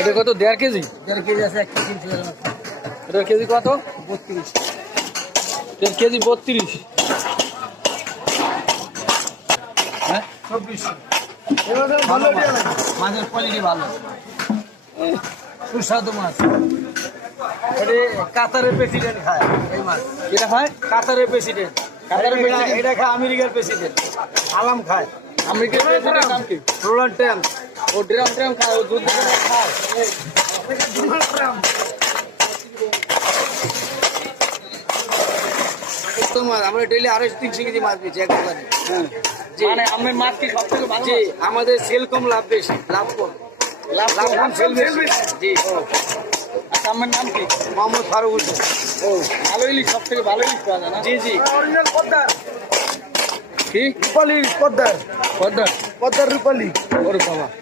এটা কত 1.5 KG? 1.5 KG আছে, 1 কেজি 300 গ্রাম। এটা কেজি কত? 32। 1.5 কেজি 32। হ্যাঁ 2400। মাছের কোয়ালিটি ভালো, সুস্বাদু মাছ। এটা কাতারের প্রেসিডেন্ট খায় এই মাছ। এটা খায় কাতারের প্রেসিডেন্ট। কাতারের president? এটা খায় আমেরিকার প্রেসিডেন্ট আলাম খায়। আমেরিকার প্রেসিডেন্ট নাম কি? Donald Trump. ও ড্রাম খায়, ও দুধ খায়। Donald Trump. আমরা ডেইলি 250-300 কেজি মাছ বেচি এক দোকানে। জি। মানে আমার মাছ কি সবথেকে ভালো? জি, আমাদের সেল কম, লাভ বেশি। লাভ কম, লাভ কম, সেল বেশি। জি। আচ্ছা, আমার নাম কি? মোহাম্মদ ফারুক হোসেন। ও ভালো ইলিশ, সবথেকে ভালো ইলিশ পাওয়া যায় না? জি জি। অরিজিনাল পদ্মার কি রূপালী, পদ্মার পদ্মা? পদ্মার রূপালী। ওরে বাবা।